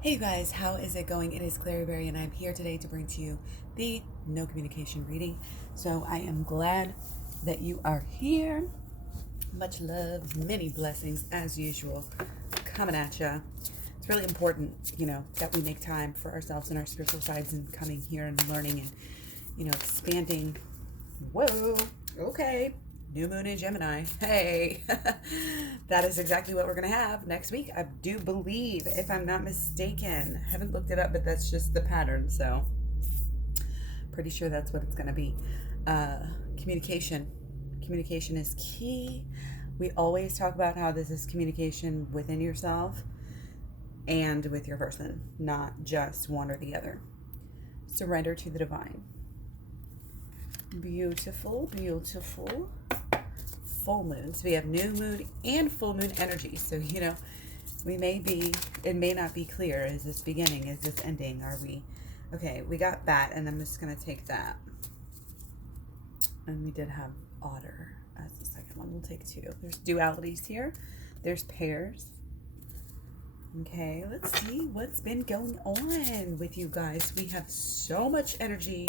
Hey you guys, how is it going? It is Klaireeberry and I'm here today to bring to you the no communication reading. So I am glad that you are here. Much love, many blessings as usual coming at ya. It's really important, that we make time for ourselves and our spiritual sides and coming here and learning and, expanding. Whoa, okay. New moon in Gemini. Hey, that is exactly what we're going to have next week. I do believe, if I'm not mistaken. I haven't looked it up, but that's just the pattern. So pretty sure that's what it's going to be. Communication. Communication is key. We always talk about how this is communication within yourself and with your person, not just one or the other. Surrender to the divine. Beautiful, beautiful. Full moon. So we have new moon and full moon energy. So, it may not be clear. Is this beginning? Is this ending? Are we, okay, we got that, and I'm just going to take that. And we did have otter as the second one. We'll take two. There's dualities here. There's pairs. Okay, let's see what's been going on with you guys. We have so much energy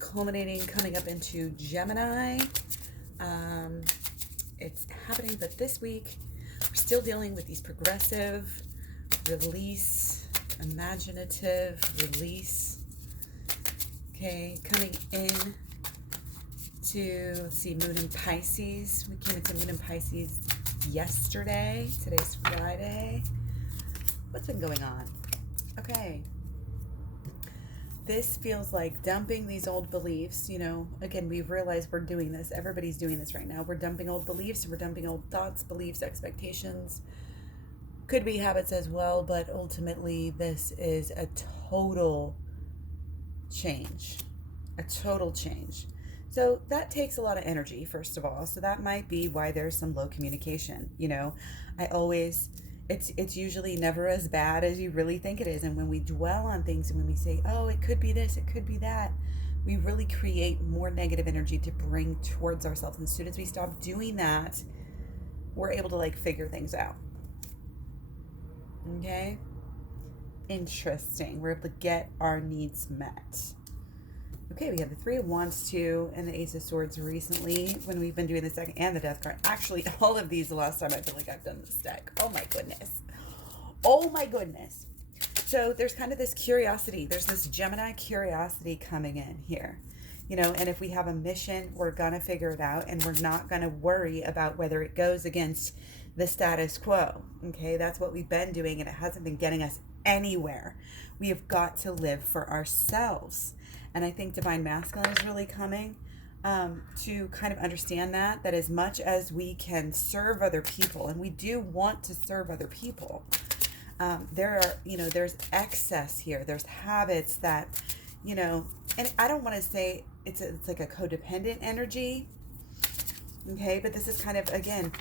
culminating, coming up into Gemini. It's happening, but this week we're still dealing with these progressive, release, imaginative, release. Okay, coming in to, let's see, moon in Pisces. We came into moon in Pisces yesterday. Today's Friday. What's been going on? Okay. This feels like dumping these old beliefs. Again, we've realized we're doing this. Everybody's doing this right now. We're dumping old beliefs. We're dumping old thoughts, beliefs, expectations. Could be habits as well, but ultimately this is a total change. A total change. So that takes a lot of energy, first of all. So that might be why there's some low communication. It's usually never as bad as you really think it is. And when we dwell on things and when we say, oh, it could be this, it could be that, we really create more negative energy to bring towards ourselves. And as soon as we stop doing that, we're able to figure things out. Okay? Interesting. We're able to get our needs met. Okay, we have the Three of Wands too, and the Ace of Swords recently when we've been doing the second and the Death card. Actually, all of these the last time I feel like I've done this deck. Oh my goodness. Oh my goodness. So there's kind of this curiosity. There's this Gemini curiosity coming in here. And if we have a mission, we're going to figure it out, and we're not going to worry about whether it goes against the status quo. Okay, that's what we've been doing, and it hasn't been getting us anywhere. We have got to live for ourselves. And I think Divine Masculine is really coming to kind of understand that as much as we can serve other people, and we do want to serve other people, there's excess here. There's habits that, and I don't want to say it's like a codependent energy, okay? But this is kind of, again,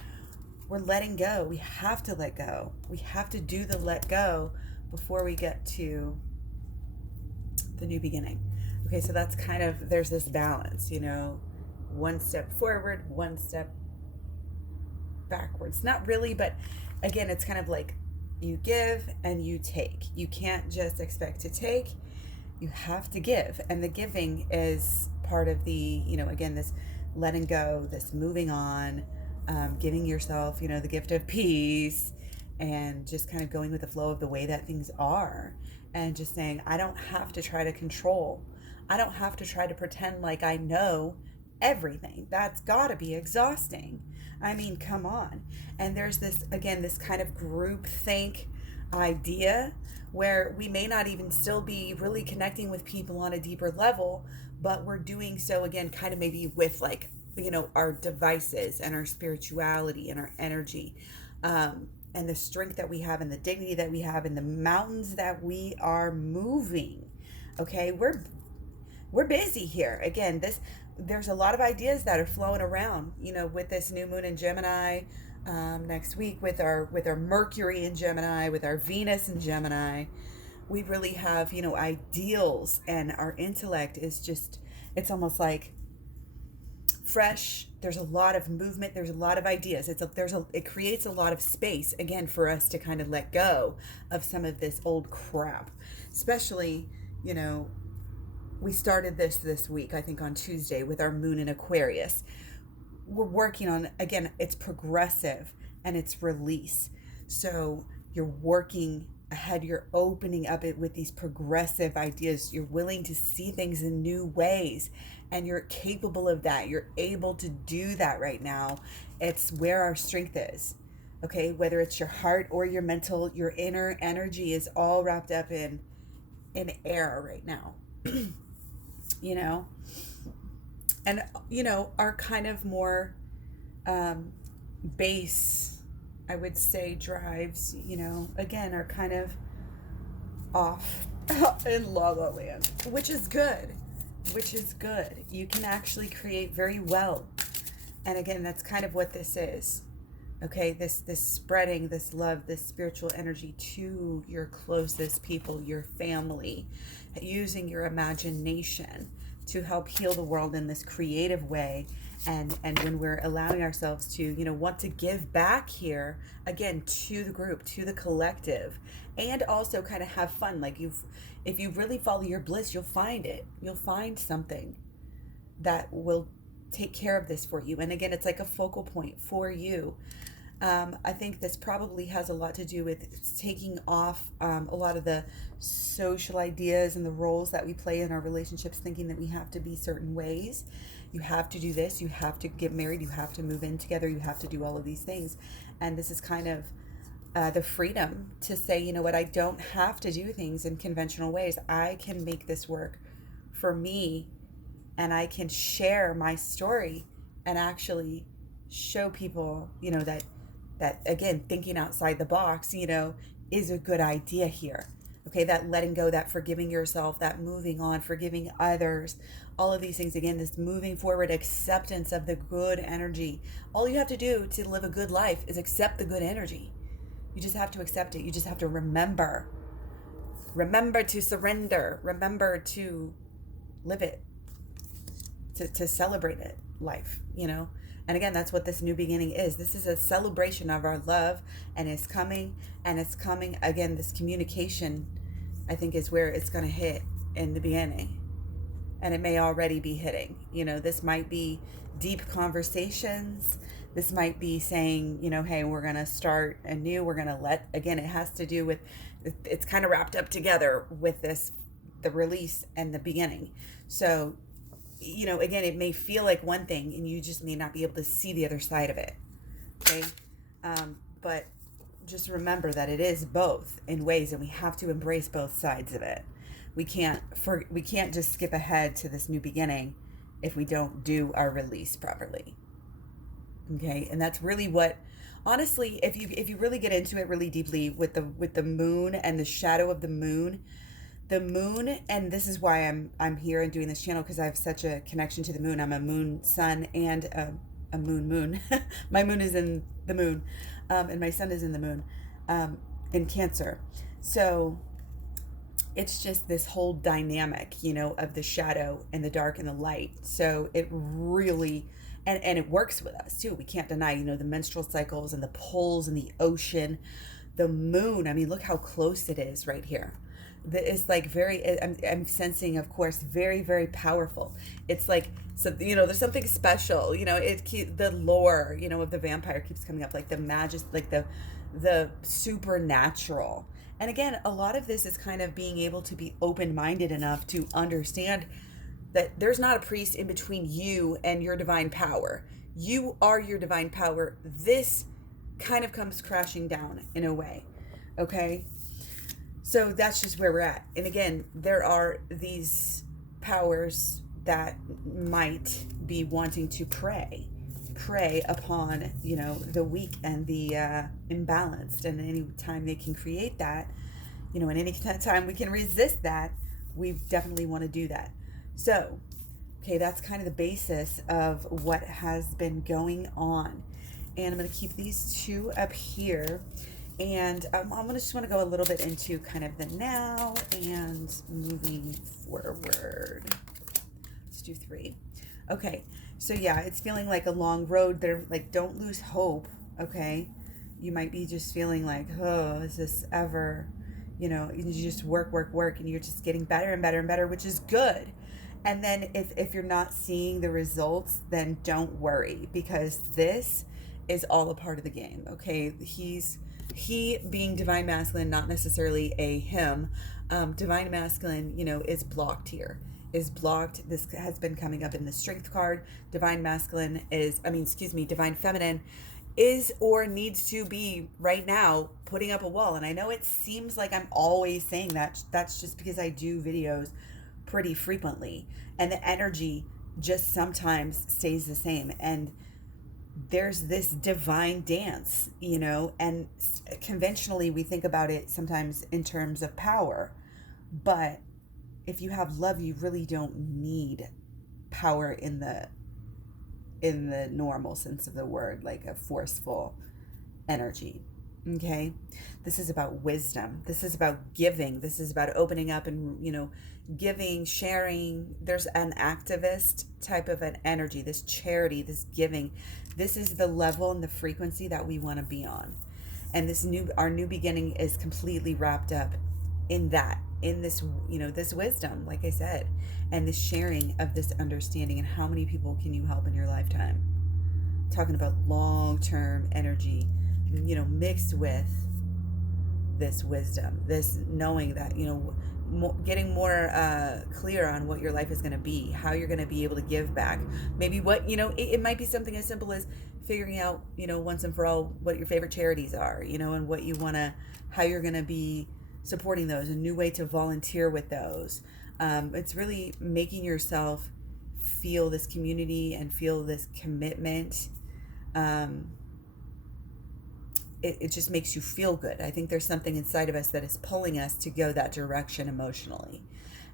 we're letting go. We have to let go. We have to do the let go before we get to the new beginning. Okay, so that's kind of, there's this balance, one step forward, one step backwards. Not really, but again, it's kind of like you give and you take. You can't just expect to take. You have to give. And the giving is part of the, again, this letting go, this moving on, giving yourself, the gift of peace, and just kind of going with the flow of the way that things are. And just saying, I don't have to try to control. I don't have to try to pretend like I know everything. That's got to be exhausting. I mean, come on. And there's this, again, this kind of group think idea where we may not even still be really connecting with people on a deeper level, but we're doing so, again, kind of maybe with our devices and our spirituality and our energy, and the strength that we have and the dignity that we have and the mountains that we are moving. Okay, we're busy here. Again, there's a lot of ideas that are flowing around, with this new moon in Gemini, next week with our Mercury in Gemini, with our Venus in Gemini. We really have, ideals, and our intellect is just, it's almost like fresh. there's a lot of movement, there's a lot of ideas. It creates a lot of space again for us to kind of let go of some of this old crap. Especially, we started this week, I think on Tuesday, with our moon in Aquarius. We're working on, again, it's progressive and it's release. So you're working ahead, you're opening up it with these progressive ideas. You're willing to see things in new ways, and you're capable of that. You're able to do that right now. It's where our strength is. Okay, whether it's your heart or your mental, your inner energy is all wrapped up in air right now. And our kind of more base, I would say, drives, again, are kind of off in La La Land, which is good. You can actually create very well. And again, that's kind of what this is. Okay, this spreading this love, this spiritual energy to your closest people, your family, using your imagination to help heal the world in this creative way. And when we're allowing ourselves to, want to give back here, again, to the group, to the collective, and also kind of have fun. Like if you really follow your bliss, you'll find it. You'll find something that will take care of this for you. And again, it's like a focal point for you. I think this probably has a lot to do with taking off a lot of the social ideas and the roles that we play in our relationships, thinking that we have to be certain ways. You have to do this, you have to get married, you have to move in together, you have to do all of these things. And this is kind of the freedom to say, you know what, I don't have to do things in conventional ways. I can make this work for me, and I can share my story and actually show people, that again, thinking outside the box, is a good idea here. Okay, that letting go, that forgiving yourself, that moving on, forgiving others, all of these things. Again, this moving forward, acceptance of the good energy. All you have to do to live a good life is accept the good energy. You just have to accept it. You just have to remember to surrender, remember to live it, to celebrate it, life, And again, that's what this new beginning is. This is a celebration of our love, and it's coming. Again, this communication, I think, is where it's going to hit in the beginning. And it may already be hitting. This might be deep conversations. This might be saying, hey, we're going to start anew. We're going to again, it has to do with, it's kind of wrapped up together with the release and the beginning. So, again, it may feel like one thing, and you just may not be able to see the other side of it. Okay. But just remember that it is both in ways, and we have to embrace both sides of it. We can't just skip ahead to this new beginning if we don't do our release properly. Okay. And that's really what, honestly, if you really get into it really deeply with the moon and the shadow of the moon, and this is why I'm here and doing this channel, because I have such a connection to the moon. I'm a moon sun and a moon. My moon is in the moon, and my sun is in the moon, in Cancer. So it's just this whole dynamic, of the shadow and the dark and the light. So it really, and it works with us too. We can't deny, the menstrual cycles and the poles and the ocean, the moon. I mean, look how close it is right here. It's like I'm sensing, of course, very, very powerful. It's like, so, there's something special, the lore, of the vampire keeps coming up, like the magic, like the supernatural. And again, a lot of this is kind of being able to be open-minded enough to understand that there's not a priest in between you and your divine power. You are your divine power. This kind of comes crashing down in a way. Okay. So that's just where we're at. And again, there are these powers that might be wanting to prey upon, the weak and the imbalanced. And any time they can create that, and any time we can resist that, we definitely want to do that. So, okay, that's kind of the basis of what has been going on. And I'm going to keep these two up here. And I'm just want to go a little bit into kind of the now and moving forward. Let's do 3. Okay, So yeah, it's feeling like a long road. They're like, don't lose hope, okay? You might be just feeling like, oh, is this ever, you just work, and you're just getting better and better and better, which is good. And then if you're not seeing the results, then don't worry, because this is all a part of the game, okay? He being divine masculine, not necessarily a him. Divine masculine, is blocked here. Is blocked. This has been coming up in the strength card. Divine masculine divine feminine is or needs to be right now putting up a wall. And I know it seems like I'm always saying that. That's just because I do videos pretty frequently. And the energy just sometimes stays the same. And there's this divine dance, and conventionally we think about it sometimes in terms of power. But if you have love, you really don't need power in the normal sense of the word, like a forceful energy. Okay, this is about wisdom. This is about giving. This is about opening up and giving, sharing. There's an activist type of an energy, this charity, this giving. This is the level and the frequency that we want to be on. And our new beginning is completely wrapped up in that, in this, this wisdom, like I said, and the sharing of this understanding. And how many people can you help in your lifetime? Talking about long-term energy, mixed with this wisdom, this knowing that, getting more clear on what your life is going to be, how you're going to be able to give back. Maybe what, it might be something as simple as figuring out, once and for all, what your favorite charities are, and what you want to, how you're going to be supporting those, a new way to volunteer with those. It's really making yourself feel this community and feel this commitment. It just makes you feel good. I think there's something inside of us that is pulling us to go that direction emotionally.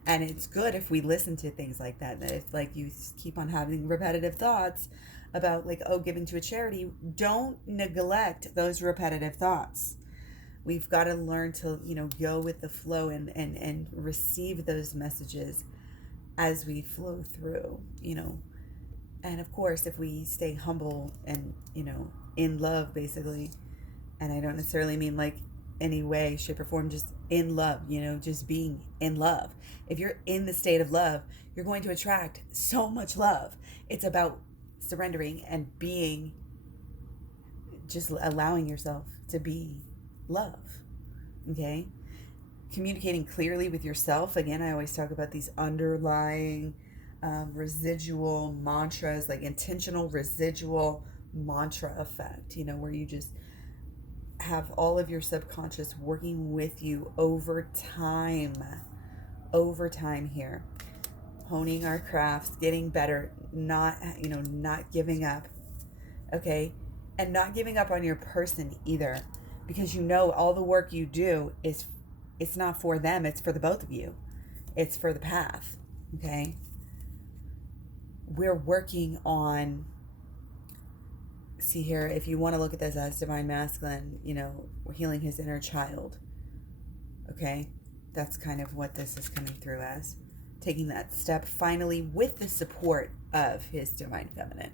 And it's good if we listen to things like that. That if like you keep on having repetitive thoughts about like, oh, giving to a charity, don't neglect those repetitive thoughts. We've got to learn to, go with the flow and receive those messages as we flow through, And of course, if we stay humble and, in love, basically, and I don't necessarily mean like any way, shape, or form, just in love, just being in love. If you're in the state of love, you're going to attract so much love. It's about surrendering and being, just allowing yourself to be love. Okay? Communicating clearly with yourself. Again, I always talk about these underlying residual mantras, like intentional residual mantra effect, where you just have all of your subconscious working with you over time here, honing our crafts, getting better, not giving up. Okay? And not giving up on your person either, because all the work you do it's not for them, it's for the both of you. It's for the path. Okay? We're working on, see here, if you want to look at this as divine masculine, we're healing his inner child. Okay? That's kind of what this is coming through as. Taking that step finally with the support of his divine feminine.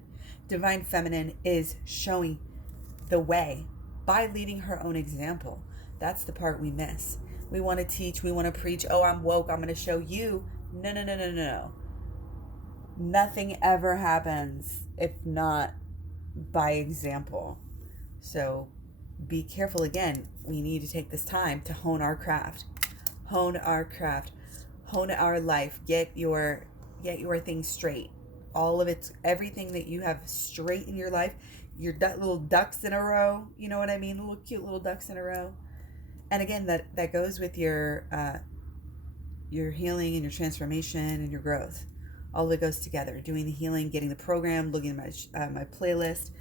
Divine feminine is showing the way by leading her own example. That's the part we miss. We want to teach, we want to preach, oh, I'm woke, I'm going to show you. No. Nothing ever happens if not by example. So be careful. Again, we need to take this time to hone our craft, hone our life, get your things straight. All of it, everything that you have straight in your life, your little ducks in a row, you know what I mean? Little cute little ducks in a row. And again, that goes with your healing and your transformation and your growth. All of it goes together. Doing the healing, getting the program, looking at my playlist,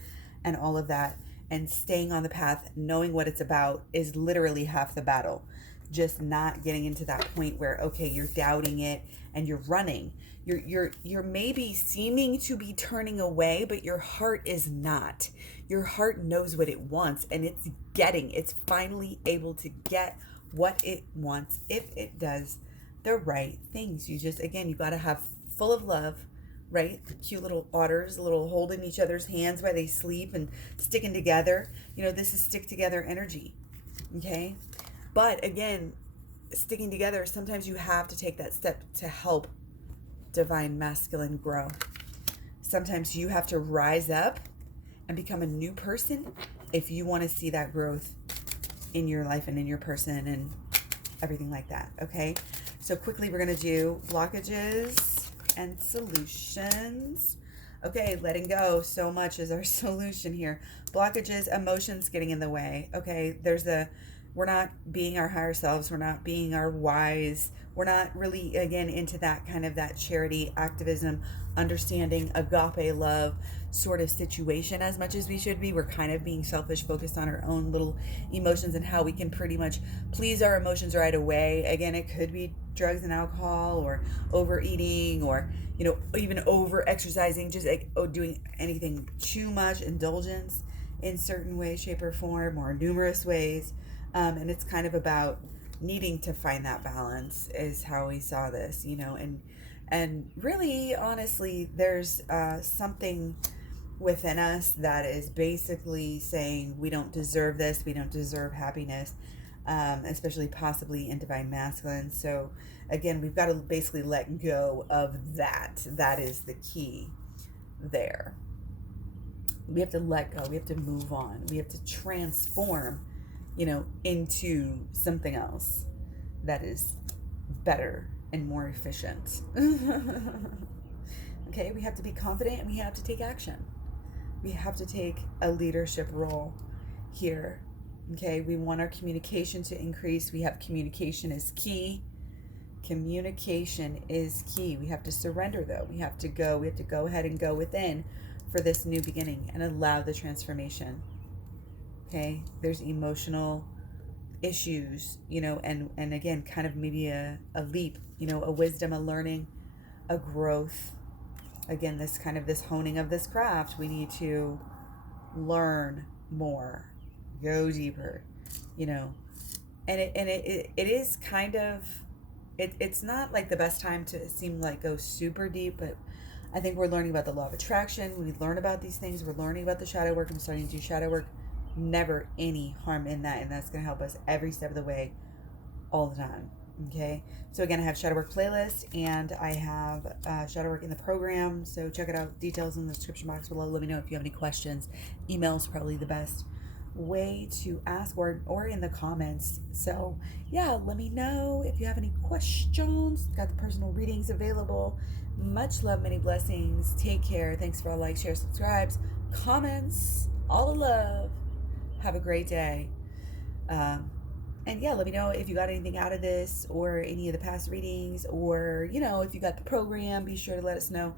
and all of that, and staying on the path, knowing what it's about is literally half the battle. Just not getting into that point where, okay, you're doubting it and you're running. You're maybe seeming to be turning away, but your heart is not. Your heart knows what it wants, and it's finally able to get what it wants if it does the right things. You got to have full of love, right? Cute little otters, little holding each other's hands while they sleep and sticking together. This is stick together energy, okay? But again, sticking together, sometimes you have to take that step to help divine masculine grow. Sometimes you have to rise up and become a new person if you want to see that growth in your life and in your person and everything like that, okay? So quickly, we're going to do blockages and solutions. Okay, letting go so much is our solution here. Blockages, emotions getting in the way. Okay, we're not being our higher selves. We're not being our wise. We're not really, again, into that kind of that charity, activism, understanding, agape love sort of situation as much as we should be. We're kind of being selfish, focused on our own little emotions and how we can pretty much please our emotions right away. Again, it could be drugs and alcohol or overeating or, even over exercising, just like doing anything too much, indulgence in certain way, shape, or form, or numerous ways. And it's kind of about needing to find that balance is how we saw this, and really, honestly, there's something within us that is basically saying we don't deserve this, we don't deserve happiness, especially possibly in divine masculine. So again, we've got to basically let go of that. That is the key there. We have to let go. We have to move on. We have to transform, into something else that is better and more efficient. Okay, we have to be confident and we have to take action. We have to take a leadership role here. Okay, we want our communication to increase. We have communication is key. Communication is key. We have to surrender, though. We have to go ahead and go within for this new beginning and allow the transformation. Okay, there's emotional issues, and again, kind of maybe a leap, a wisdom, a learning, a growth. Again, this honing of this craft, we need to learn more, go deeper, and it is kind of, it's not like the best time to seem like go super deep, but I think we're learning about the law of attraction. When we learn about these things, we're learning about the shadow work. I'm starting to do shadow work. Never any harm in that, and that's going to help us every step of the way, all the time. Okay, so again, I have shadow work playlist, and I have shadow work in the program, so check it out. Details in the description box below. Let me know if you have any questions. Email is probably the best way to ask, or in the comments. So yeah, let me know if you have any questions. Got the personal readings available. Much love, many blessings. Take care. Thanks for all likes, shares, subscribes, comments, all the love. Have a great day. And yeah, let me know if you got anything out of this or any of the past readings, or, if you got the program. Be sure to let us know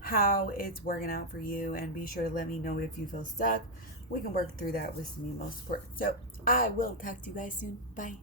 how it's working out for you, and be sure to let me know if you feel stuck. We can work through that with some email support. So I will talk to you guys soon. Bye.